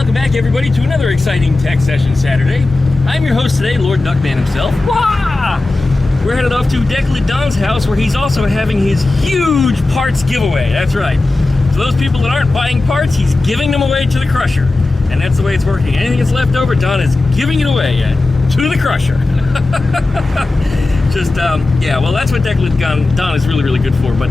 Welcome back, everybody, to another exciting Tech Session Saturday. I'm your host today, Lord Duckman himself. Wah! We're headed off to Decklid Don's house, where he's also having his huge parts giveaway. That's right. For those people that aren't buying parts, he's giving them away to the crusher. And that's the way it's working. Anything that's left over, Don is giving it away to the crusher. Yeah, well, that's what Decklid Don is really, really good for. But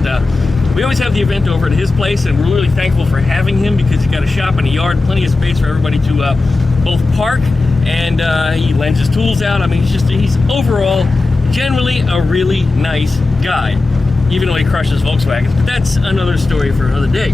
we always have the event over at his place, and we're really thankful for having him because he's got a shop and a yard, plenty of space for everybody to both park, and he lends his tools out. I mean, he's overall generally a really nice guy, even though he crushes Volkswagens. But that's another story for another day.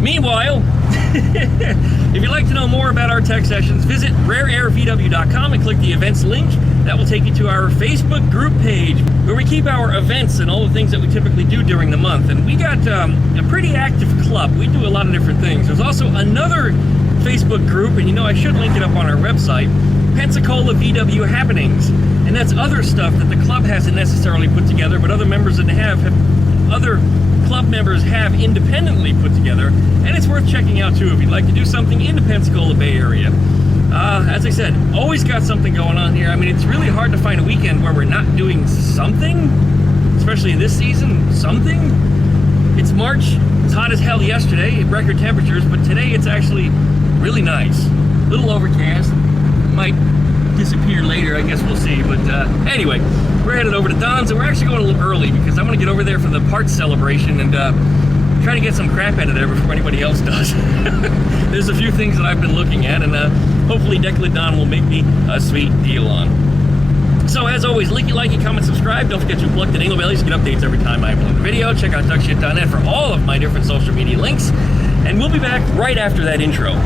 Meanwhile, if you'd like to know more about our tech sessions, visit rareairvw.com and click the events link. That will take you to our Facebook group page, where we keep our events and all the things that we typically do during the month. And we got a pretty active club. We do a lot of different things. There's also another Facebook group, and you know I should link it up on our website, Pensacola VW Happenings. And that's other stuff that the club hasn't necessarily put together, but other members that other club members have independently put together, and it's worth checking out too if you'd like to do something in the Pensacola Bay Area. As I said, always got something going on here. I mean, it's really hard to find a weekend where we're not doing something, especially in this season, something. It's March, it's hot as hell yesterday, record temperatures, but today it's actually really nice. A little overcast, might disappear later, I guess we'll see, but anyway, we're headed over to Don's, and we're actually going a little early because I want to get over there for the parts celebration and try to get some crap out of there before anybody else does. There's a few things that I've been looking at, and hopefully Decklid Don will make me a sweet deal on. So as always, like, comment, subscribe. Don't forget to plug the dingle bellies to get updates every time I upload a video. Check out duckshit.net for all of my different social media links, and we'll be back right after that intro.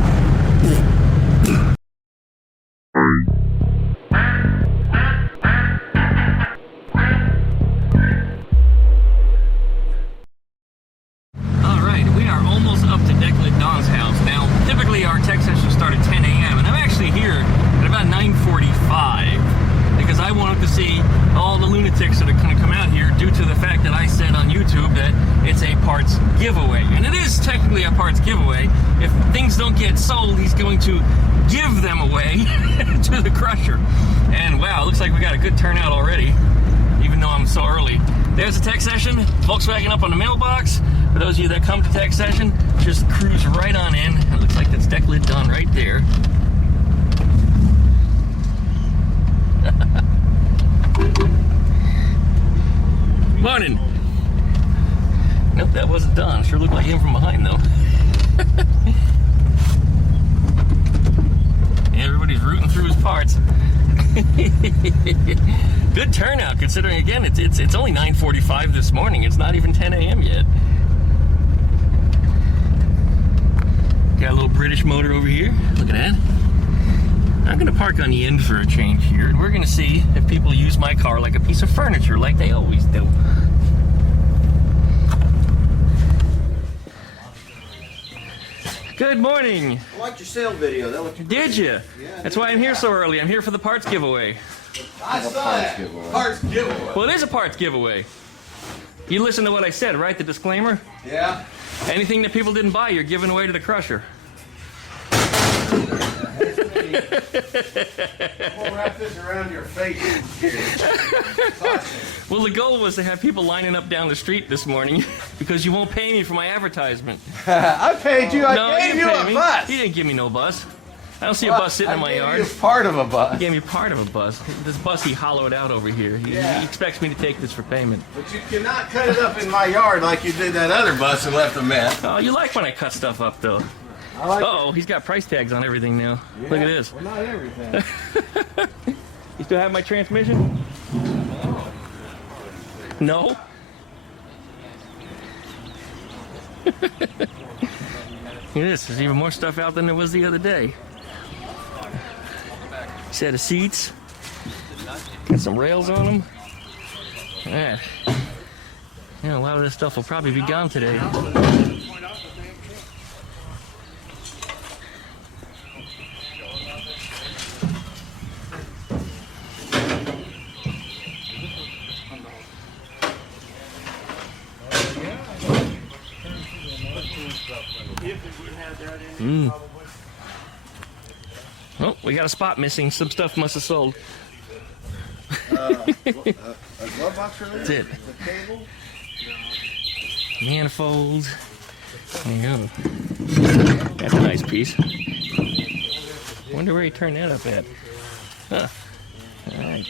Giveaway, and it is technically a parts giveaway. If things don't get sold, he's going to give them away to the crusher. And wow, it looks like we got a good turnout already, even though I'm so early. There's a tech session, Volkswagen up on the mailbox. For those of you that come to tech session, just cruise right on in. It looks like that's Decklid Don right there. Morning. Nope, that wasn't done. Sure looked like him from behind, though. Everybody's rooting through his parts. Good turnout, considering, again, it's only 9:45 this morning. It's not even 10 a.m. yet. Got a little British motor over here. Look at that. I'm going to park on the end for a change here, and we're going to see if people use my car like a piece of furniture, like they always do. Good morning. I liked your sale video. That looked Did you? Yeah. That's why I'm here so early. I'm here for the parts giveaway. I saw that. Parts giveaway. Well, it is a parts giveaway. You listened to what I said, right? The disclaimer? Yeah. Anything that people didn't buy, you're giving away to the crusher. We'll wrap this around your face. Well, the goal was to have people lining up down the street this morning because you won't pay me for my advertisement. I paid you. I No, gave you you didn't a pay me. bus. You didn't give me no bus. I don't see a bus sitting in my yard. You part of a bus. He gave me part of a bus. This bus he hollowed out over here. He expects me to take this for payment. But you cannot cut it up in my yard like you did that other bus and left a mess. Oh, you like when I cut stuff up, though. I like Uh-oh, he's got price tags on everything now. Yeah, Look at this. Well, not everything. You still have my transmission? No? Look at this. There's even more stuff out than there was the other day. Set of seats. Got some rails on them. Yeah. A lot of this stuff will probably be gone today. Oh, we got a spot missing. Some stuff must have sold. A glove box really? That's it. The cable? Manifold. There you go. That's a nice piece. Wonder where he turned that up at. Huh. All right.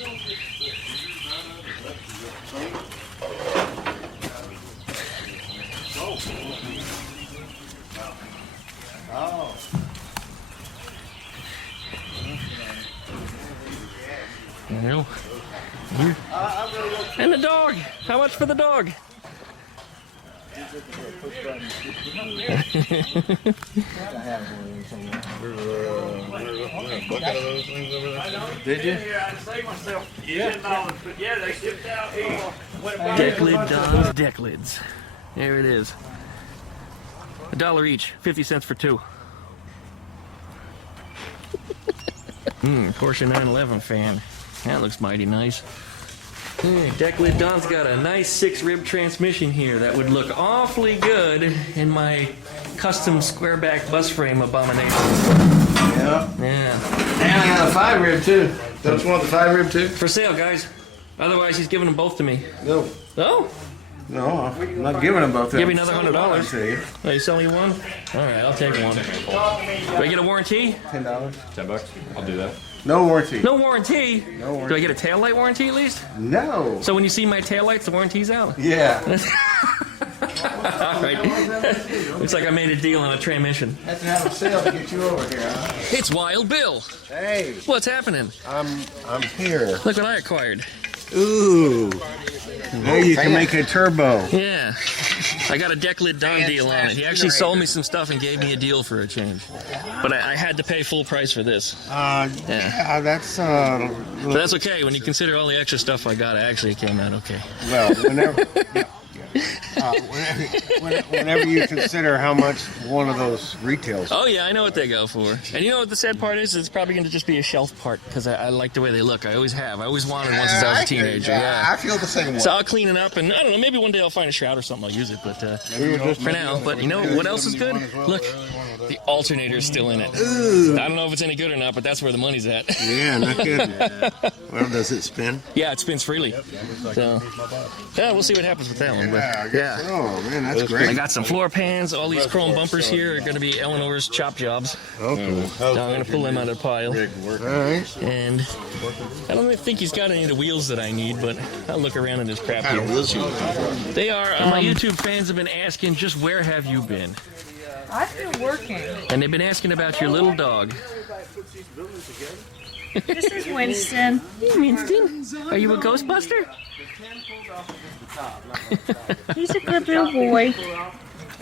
Oh. You know. And the dog. How much for the dog? Did you? Decklid Don's Decklids. There it is. $1 each, 50 cents for 2. Porsche 911 fan. That looks mighty nice. Decklid Don's got a nice 6-rib transmission here that would look awfully good in my custom squareback bus frame abomination. Yeah. Yeah. And I got a 5-rib too. Don't you want the 5-rib too? For sale, guys. Otherwise, he's giving them both to me. No. Oh? No, I'm not giving them both. Give me another $100. To you. Oh, you selling one? All right, I'll take one. Do I get a warranty? $10. $10. I'll do that. No warranty. No warranty? No warranty. Do I get a taillight warranty at least? No. So when you see my taillights, the warranty's out? Yeah. All right. Looks like I made a deal on a transmission. Have to have a sale to get you over here, huh? It's Wild Bill. Hey, What's happening? I'm here. Look what I acquired. Ooh. Now you can make a turbo. Yeah. I got a Decklid Don deal on it. He actually sold me some stuff and gave me a deal for a change. But I had to pay full price for this. Yeah, that's But that's okay. When you consider all the extra stuff I got, it actually came out okay. well, whenever you consider how much one of those retails. Oh yeah, I know what they go for. And you know what the sad part is? It's probably going to just be a shelf part because I like the way they look. I always have. I always wanted one since I was a teenager. Yeah. I feel the same way. So I'll clean it up, and I don't know. Maybe one day I'll find a Shroud or something. I'll use it, but for now. But you know what else is good? Look, the alternator is still in it. Ooh. I don't know if it's any good or not, but that's where the money's at. Yeah, not good. Well, does it spin? Yeah, it spins freely. So yeah, we'll see what happens with that one. But yeah. Oh man, that's great. I got some floor pans. All these chrome bumpers here are going to be Eleanor's chop jobs. Okay. So I'm going to pull them out of the pile. All right. And I don't think he's got any of the wheels that I need, but I'll look around in this crap here. They are, my YouTube fans have been asking, just where have you been? I've been working. And they've been asking about your little dog. This is Winston. Hey, Winston, are you a Ghostbuster? He's a good little boy.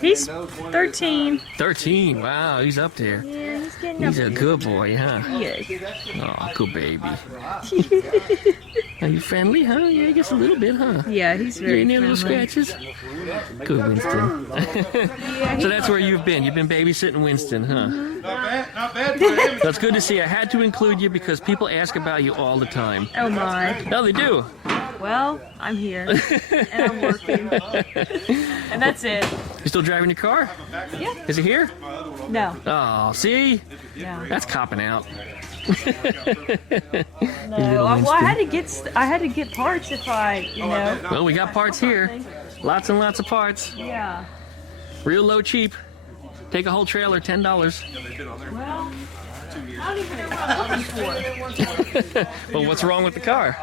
He's 13. 13, wow, he's up there. Yeah, he's getting He's up a good boy, huh? there. Oh, good baby. Are you friendly, huh? Yeah, I guess a little bit, huh? Yeah, he's You very any little friendly. scratches? Good, Winston. So that's where you've been. You've been babysitting Winston, huh? Not bad for him. That's good to see. I had to include you because people ask about you all the time. Oh my. No, they do. Well, I'm here. And I'm working. And that's it. You still driving your car? Yeah. Is it here? No. Oh, see? No. That's copping out. No. Well, I had to get parts if I, you know. Well, we got parts here. Lots and lots of parts. Yeah. Real low cheap. Take a whole trailer, $10. Well, I don't even know what I'm looking for. Well, what's wrong with the car?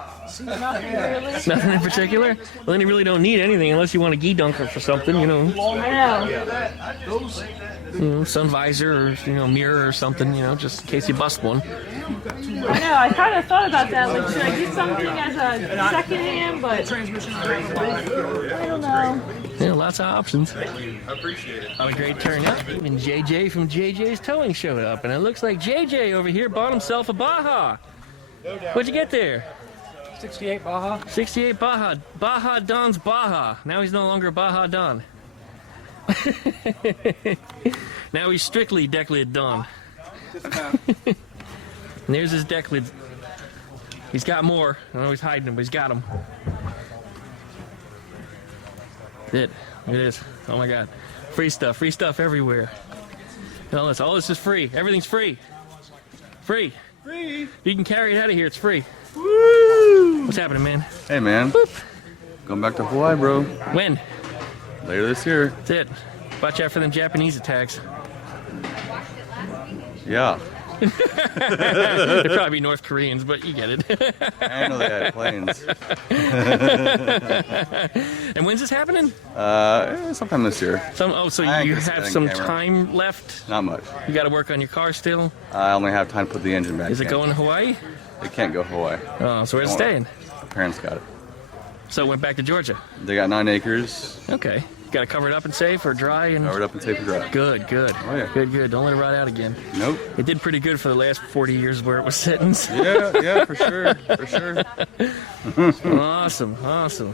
Nothing really. Nothing in particular? Well, then you really don't need anything unless you want a gee-dunker for something, you know. I know. Sun visor or, mirror or something, just in case you bust one. I know. I kind of thought about that. Like, should I get something as a second hand? But I don't know. Yeah, lots of options. What a great turnout. Even JJ from JJ's Towing showed up, and it looks like JJ over here bought himself a Baja. What'd you get there? 68 Baja. 68 Baja. Baja Don's Baja. Now he's no longer Baja Don. Now he's strictly Decklid Don. And there's his Decklid. He's got more. I don't know he's hiding them, but he's got them. Look at this. Oh my God. Free stuff everywhere. All this is free. Everything's free. Free. Free. If you can carry it out of here, it's free. Woo! What's happening, man? Hey, man. Boop. Going back to Hawaii, bro. When? Later this year. That's it. Watch out for them Japanese attacks. Yeah. They'd probably be North Koreans, but you get it. I know they had planes. And when's this happening? Sometime this year. So I you ain't have spending some camera. time left? Not much. You got to work on your car still? I only have time to put the engine back Is it in. going to Hawaii? It can't go Hawaii. Oh, so where's it Don't staying? Parents got it. So it went back to Georgia. They got 9 acres. Okay. Got to cover it up and safe or dry and Covered up and safe to drive. good. Oh, yeah. Good. Don't let it rot out again. Nope. It did pretty good for the last 40 years where it was sitting. So. Yeah, for sure. For sure. Awesome. Pineapple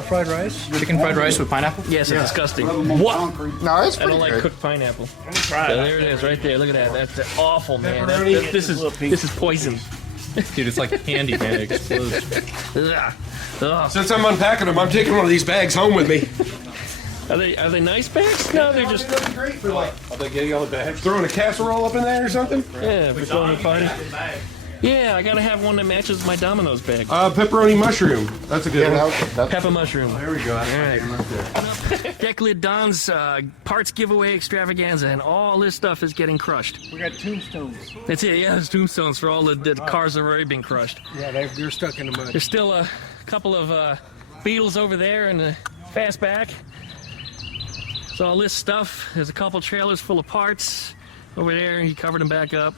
fried rice? Chicken fried rice with pineapple? Yes, it's disgusting. What? No, it's I don't like cooked pineapple. So there it is, right there. Look at that. That's awful, man. This is poison. Dude, it's like candy, man. It explodes. Ugh. Since I'm unpacking them, I'm taking one of these bags home with me. Are they nice bags? No, they're just Are they getting all the bags? Throwing a casserole up in there or something? yeah. For going to party. Yeah, I gotta have one that matches my Domino's bag. Pepperoni mushroom. That's a good one. Pepper mushroom. There we go. All right. Decklid Don's parts giveaway extravaganza, and all this stuff is getting crushed. We got tombstones. That's it. Yeah, there's tombstones for all the cars that have already been crushed. Yeah, they're stuck in the mud. There's still a couple of Beetles over there in the fastback. So all this stuff. There's a couple trailers full of parts over there. He covered them back up.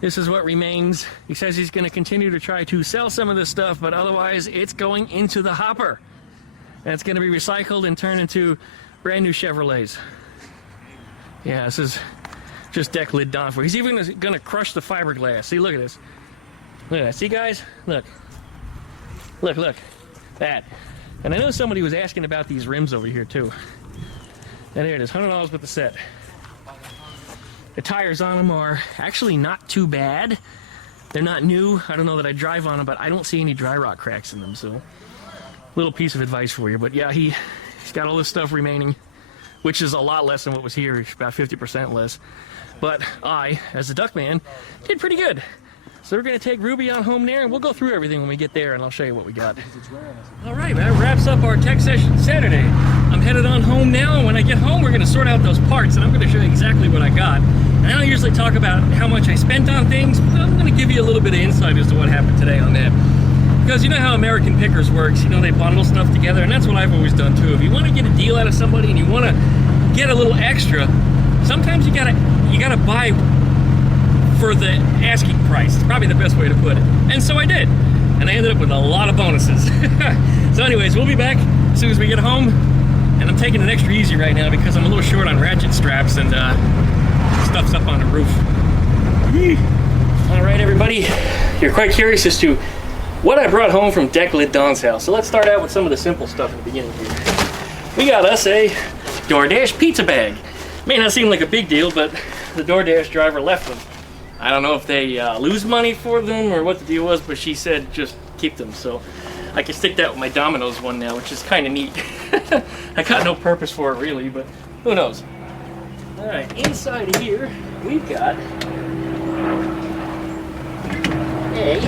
This is what remains. He says he's going to continue to try to sell some of this stuff, but otherwise it's going into the hopper. And it's going to be recycled and turned into brand new Chevrolets. Yeah, this is just Decklid Don for. He's even going to crush the fiberglass. See, look at this. Look at that. See, guys? Look. Look. That. And I know somebody was asking about these rims over here, too. And there it is. $100 with the set. The tires on them are actually not too bad. They're not new. I don't know that I drive on them, but I don't see any dry rot cracks in them. So, little piece of advice for you. But yeah, he's got all this stuff remaining, which is a lot less than what was here, about 50% less. But I, as a duck man, did pretty good. So we're going to take Ruby on home there, and we'll go through everything when we get there, and I'll show you what we got. All right, that wraps up our tech session Saturday. I'm headed on home now, and when I get home, we're going to sort out those parts, and I'm going to show you exactly what I got. And I don't usually talk about how much I spent on things, but I'm going to give you a little bit of insight as to what happened today on that. Because you know how American Pickers works, you know, they bundle stuff together, and that's what I've always done too. If you want to get a deal out of somebody and you want to get a little extra, sometimes you gotta buy for the asking price. It's probably the best way to put it. And so I did. And I ended up with a lot of bonuses. So anyways, we'll be back as soon as we get home. And I'm taking it extra easy right now because I'm a little short on ratchet straps and stuff's up on the roof. All right, everybody. You're quite curious as to what I brought home from Decklid Don's house. So let's start out with some of the simple stuff in the beginning here. We got us a DoorDash pizza bag. May not seem like a big deal, but the DoorDash driver left them. I don't know if they lose money for them or what the deal was, but she said just keep them. So I can stick that with my Domino's one now, which is kind of neat. I got no purpose for it really, but who knows. All right, inside of here, we've got a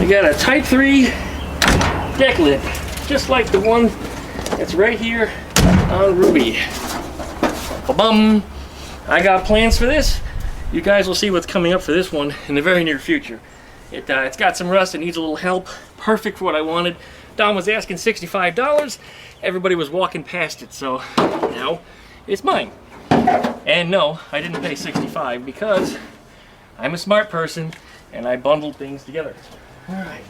we got a Type 3 deck lid, just like the one that's right here on Ruby. Ba-bum! I got plans for this. You guys will see what's coming up for this one in the very near future. It's got some rust, it needs a little help. Perfect for what I wanted. Don was asking $65. Everybody was walking past it, so now it's mine. And no, I didn't pay $65 because I'm a smart person and I bundled things together. Alright,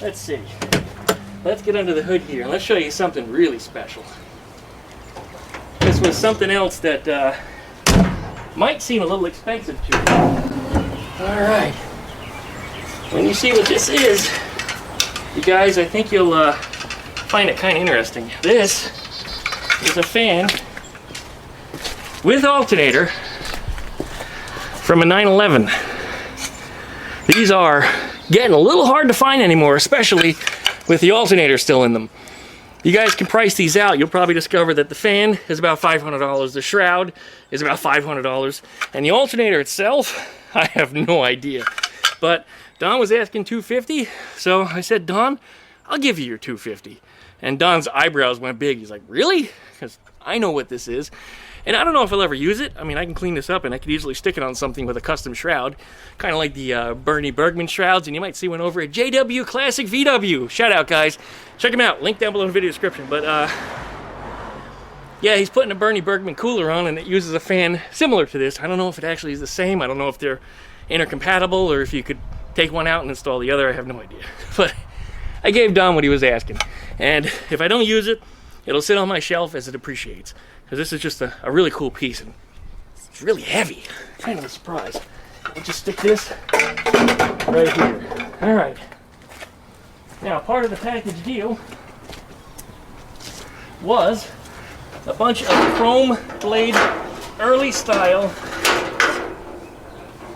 let's see. Let's get under the hood here and let's show you something really special. This was something else that might seem a little expensive to you. Alright. When you see what this is, you guys, I think you'll find it kind of interesting. This is a fan with alternator from a 911. These are getting a little hard to find anymore, especially with the alternator still in them. You guys can price these out. You'll probably discover that the fan is about $500, the shroud is about $500, and the alternator itself, I have no idea. But Don was asking $250, so I said, Don, I'll give you your $250. And Don's eyebrows went big. He's like, really? Because I know what this is. And I don't know if I'll ever use it. I mean, I can clean this up and I could easily stick it on something with a custom shroud. Kind of like the Bernie Bergman shrouds, and you might see one over at JW Classic VW. Shout out, guys. Check him out. Link down below in the video description. But, yeah, he's putting a Bernie Bergman cooler on, and it uses a fan similar to this. I don't know if it actually is the same. I don't know if they're intercompatible or if you could take one out and install the other. I have no idea. But I gave Don what he was asking. And if I don't use it, it'll sit on my shelf as it appreciates. Because this is just a really cool piece. And it's really heavy. Kind of a surprise. I'll just stick this right here. All right. Now, part of the package deal was a bunch of chrome blade early style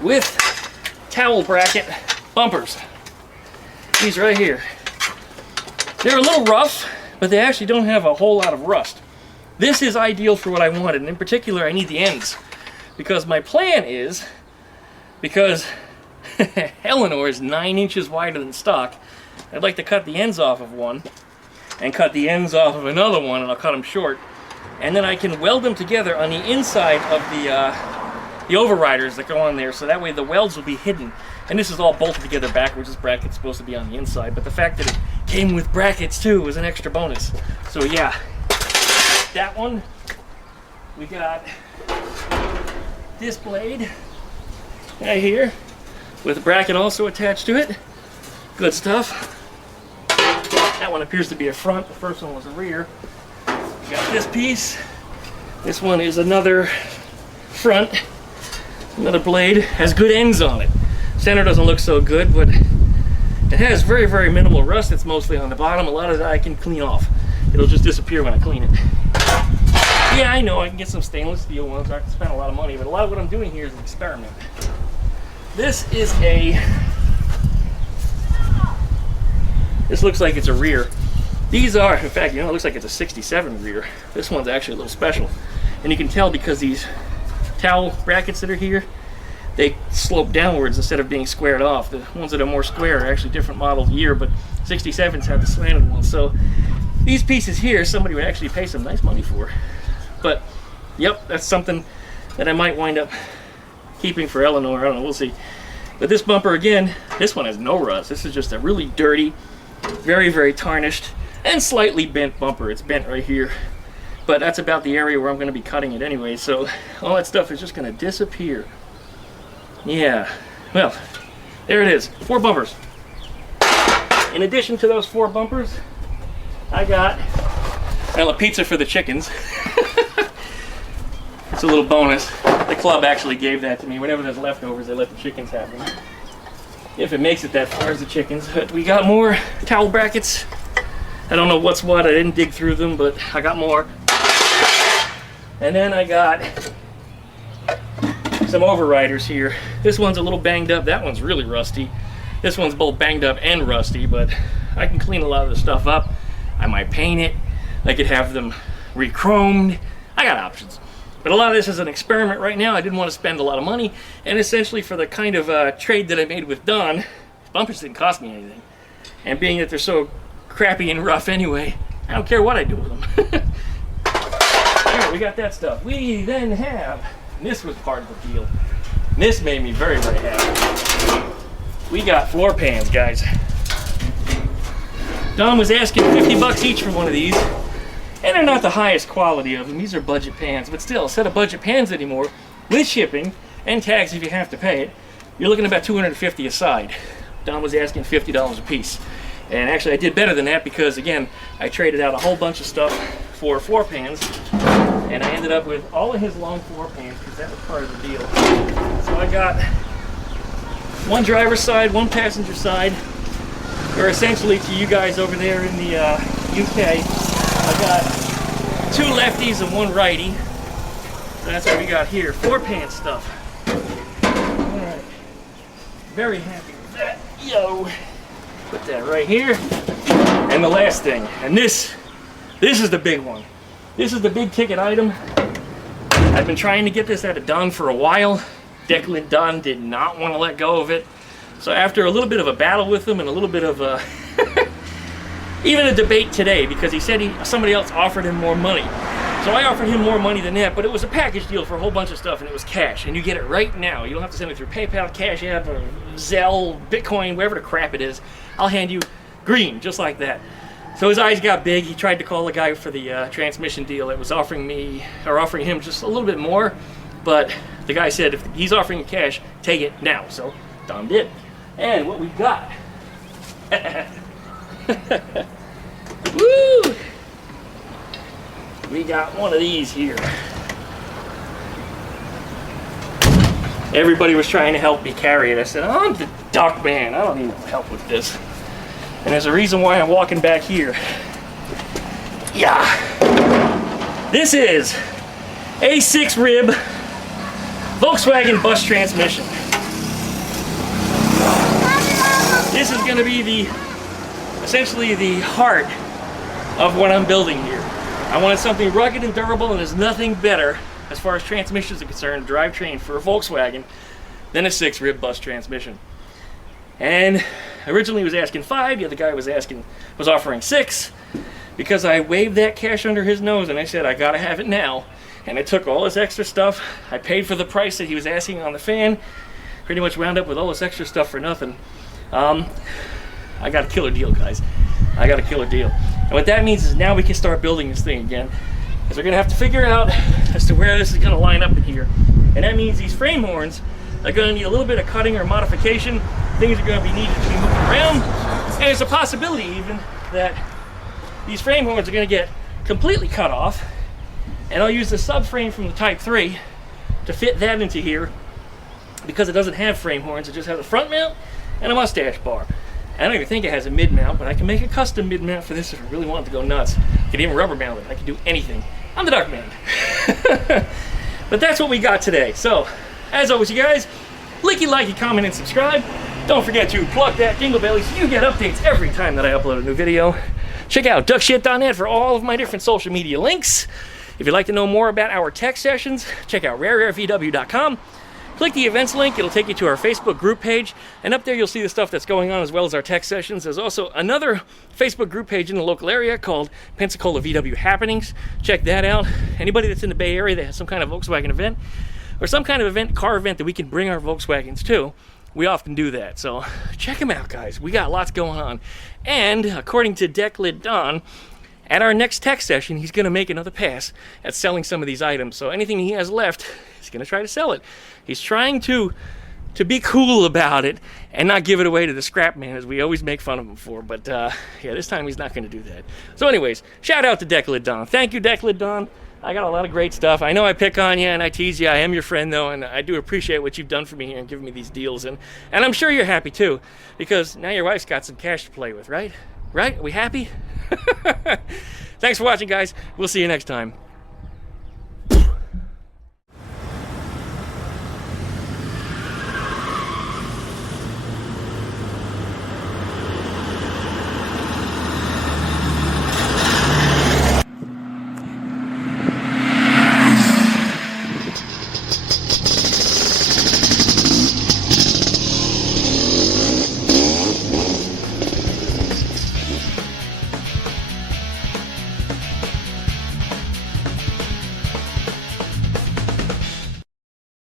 with towel bracket bumpers. These right here. They're a little rough, but they actually don't have a whole lot of rust. This is ideal for what I wanted, and in particular I need the ends. Because my plan is, because Eleanor is 9 inches wider than stock, I'd like to cut the ends off of one, and cut the ends off of another one, and I'll cut them short. And then I can weld them together on the inside of the overriders that go on there, so that way the welds will be hidden. And this is all bolted together backwards. This bracket's supposed to be on the inside, but the fact that it came with brackets too was an extra bonus. So yeah, that one, we got this blade right here with a bracket also attached to it. Good stuff. That one appears to be a front. The first one was a rear. We got this piece. This one is another front. Another blade. Has good ends on it. Center doesn't look so good, but it has very, very minimal rust. It's mostly on the bottom. A lot of that I can clean off. It'll just disappear when I clean it. Yeah, I know I can get some stainless steel ones. I can spend a lot of money, but a lot of what I'm doing here is an experiment. This is this looks like it's a rear. These are, in fact, you know, it looks like it's a 67 rear. This one's actually a little special. And you can tell because these towel brackets that are here, they slope downwards instead of being squared off. The ones that are more square are actually different model year, but 67s have the slanted ones. So these pieces here, somebody would actually pay some nice money for. But, yep, that's something that I might wind up keeping for Eleanor. I don't know, we'll see. But this bumper, again, this one has no rust. This is just a really dirty, very, very tarnished, and slightly bent bumper. It's bent right here. But that's about the area where I'm going to be cutting it anyway, so all that stuff is just going to disappear. Yeah, well, there it is. 4 bumpers. In addition to those 4 bumpers, I got, well, a pizza for the chickens. It's a little bonus. The club actually gave that to me. Whenever there's leftovers, they let the chickens have them. If it makes it that far as the chickens. But we got more towel brackets. I don't know what's what. I didn't dig through them, but I got more. And then I got some overriders here. This one's a little banged up. That one's really rusty. This one's both banged up and rusty, but I can clean a lot of the stuff up. I might paint it. I could have them re-chromed. I got options. But a lot of this is an experiment right now. I didn't want to spend a lot of money. And essentially for the kind of trade that I made with Don, bumpers didn't cost me anything. And being that they're so crappy and rough anyway, I don't care what I do with them. Alright, we got that stuff. We then have, and this was part of the deal. And this made me very, very happy. We got floor pans, guys. Don was asking 50 bucks each for one of these. And they're not the highest quality of them. These are budget pans. But still, instead of budget pans anymore, with shipping and tax if you have to pay it, you're looking at about $250 a side. Don was asking $50 a piece. And actually I did better than that because, again, I traded out a whole bunch of stuff for floor pans. And I ended up with all of his long floor pans because that was part of the deal. So I got one driver's side, one passenger side. Or essentially to you guys over there in the UK, I got 2 lefties and 1 righty. So that's what we got here. Floor pan stuff. very happy with that. Yo, put that right here. And the last thing, and this is the big one. This is the big ticket item. I've been trying to get this out of Don for a while. Decklid Don did not want to let go of it. So after a little bit of a battle with him and a little bit of a even a debate today, because he said somebody else offered him more money. So I offered him more money than that, but it was a package deal for a whole bunch of stuff, and it was cash, and you get it right now. You don't have to send it through PayPal, Cash App, or Zelle, Bitcoin, whatever the crap it is. I'll hand you green, just like that. So his eyes got big. He tried to call the guy for the transmission deal that was offering him just a little bit more, but the guy said, if he's offering you cash, take it now. So Don did. And what we got. Woo! We got one of these here. Everybody was trying to help me carry it. I said, I'm the duck man. I don't need no help with this. And there's a reason why I'm walking back here. Yeah. This is a 6-rib Volkswagen bus transmission. This is going to be essentially the heart of what I'm building here. I wanted something rugged and durable, and there's nothing better as far as transmissions are concerned, drivetrain for a Volkswagen, than a 6-rib bus transmission. And originally he was asking 5, the other guy was offering 6, because I waved that cash under his nose and I said, I gotta have it now. And I took all this extra stuff, I paid for the price that he was asking on the fan, pretty much wound up with all this extra stuff for nothing. I got a killer deal, guys. I got a killer deal. And what that means is now we can start building this thing again, because we're gonna have to figure out as to where this is gonna line up in here. And that means these frame horns are gonna need a little bit of cutting or modification. Things are gonna be needed to be moved around. And there's a possibility even that these frame horns are gonna get completely cut off, and I'll use the subframe from the Type 3 to fit that into here, because it doesn't have frame horns, it just has a front mount and a mustache bar. I don't even think it has a mid mount, but I can make a custom mid mount for this if I really want to go nuts. I can even rubber mount it. I can do anything. I'm the duck man. But that's what we got today. So, as always, you guys, like, comment, and subscribe. Don't forget to plug that jingle belly so you get updates every time that I upload a new video. Check out duckshit.net for all of my different social media links. If you'd like to know more about our tech sessions, check out rarevw.com. Click the events link, it'll take you to our Facebook group page, and up there you'll see the stuff that's going on as well as our tech sessions. There's also another Facebook group page in the local area called Pensacola VW Happenings. Check that out. Anybody that's in the Bay Area that has some kind of Volkswagen event, or some kind of event, car event that we can bring our Volkswagens to, we often do that. So check them out, guys. We got lots going on. And according to Decklid Don, at our next tech session, he's going to make another pass at selling some of these items. So anything he has left, he's going to try to sell it. He's trying to be cool about it and not give it away to the scrap man, as we always make fun of him for. But yeah, this time he's not going to do that. So anyways, shout out to Decklid Don. Thank you, Decklid Don. I got a lot of great stuff. I know I pick on you and I tease you. I am your friend, though, and I do appreciate what you've done for me here and giving me these deals. And I'm sure you're happy, too, because now your wife's got some cash to play with, right? Right? Are we happy? Thanks for watching, guys. We'll see you next time.